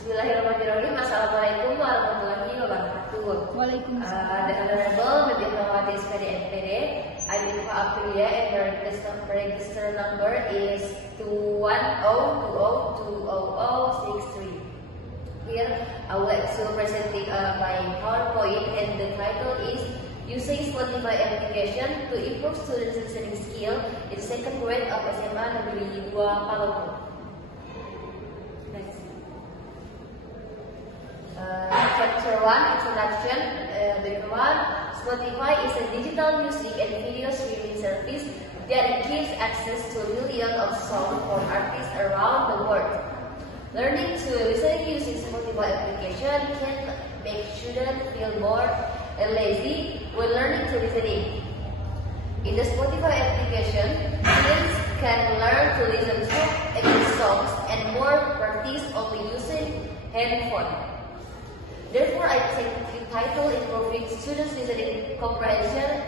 Bismillahirrahmanirrahim. Assalamualaikum warahmatullahi wabarakatuh. Waalaikumsalam. The Honorable Menteri Pengawas SPD NPD, I'm Ilfa Aprilia and the register number is 210202063. Here I would like to present my PowerPoint and the title is Using Spotify application to improve students' listening skill in second grade of SMA Negeri 2 Palopo. Chapter 1, Introduction. Spotify is a digital music and video streaming service that gives access to millions of songs from artists around the world. Learning to listen using Spotify application can make students feel more lazy when learning to listen. In the Spotify application, students can learn to listen to songs and more practice only using handphone. Therefore, I take the title Improving Students' Listening Comprehension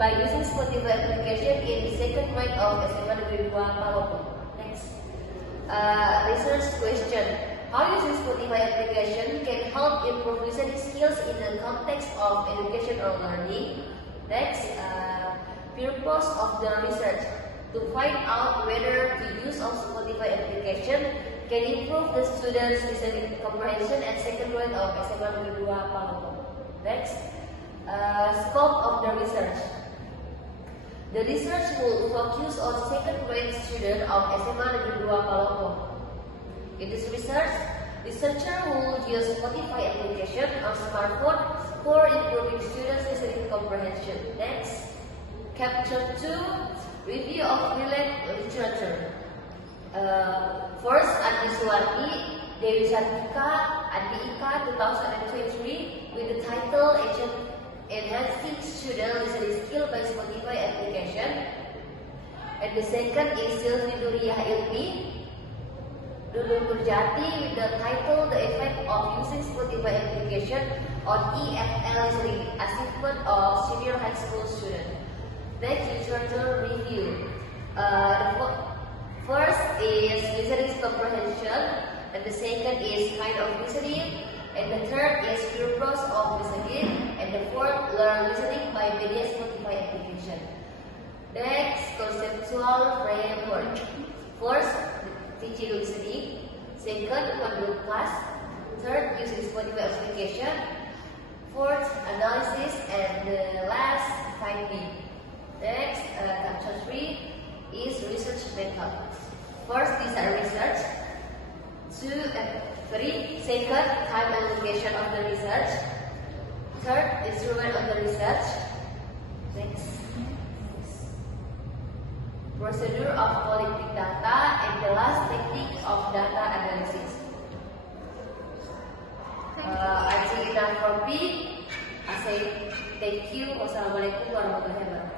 by using Spotify application in the second grade of SMA Negeri 2 Palopo. Next. Research question. How using Spotify application can help improve listening skills in the context of education or learning? Next. Purpose of the research. To find out whether the use of Spotify application can improve the students' listening comprehension at second grade of SMA Negeri 2 Palopo. Next, scope of the research. The research will focus on second grade students of SMA Negeri 2 Palopo. In this research, researcher will use Spotify application on smartphone for improving students' listening comprehension. Next, Chapter 2, Review of Related Literature. First, Andi Suwardi, Dewi Sartika, Andi Ika 2023 with the title Enhancing Student Listening Skill by Spotify Application. And the second is Silvi Nuriyah Ilmi, Nurul Nurjati with the title The Effect of Using Spotify Application on EFL Listening Achievement of Senior High School Students. Next, literature review. First is listening comprehension, and the second is kind of listening, and the third is purpose of listening, and the fourth learn listening by media Spotify application. Next, conceptual framework. First, teaching listening. Second, conduct class. Third, using Spotify application. Fourth, analysis, and the last, finding. Next, chapter 3 is research method. First, these are research. 2 and 3. Second, time and location of the research. Third, instrument of the research. Next, procedure of collecting data, and the last, technique of data analysis. I think enough for me. I say thank you. Wassalamualaikum warahmatullahi wabarakatuh.